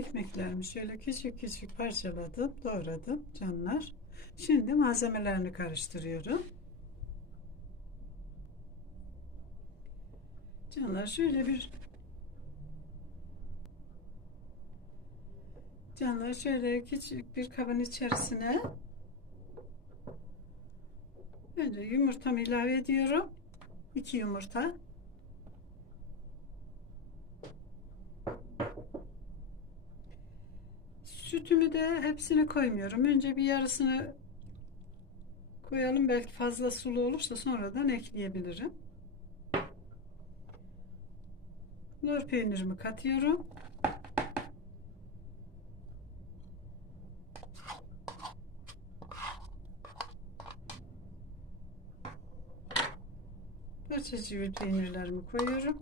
Ekmeklerimi şöyle küçük küçük parçaladım, doğradım canlar. Şimdi malzemelerini karıştırıyorum. Canlar şöyle bir Canlar şöyle küçük bir kabın içerisine önce yumurtamı ilave ediyorum. 2 yumurta. Sütümü de hepsini koymuyorum. Önce bir yarısını koyalım. Belki fazla sulu olursa sonradan ekleyebilirim. Lor peynirimi katıyorum. Parça civil peynirlerimi koyuyorum.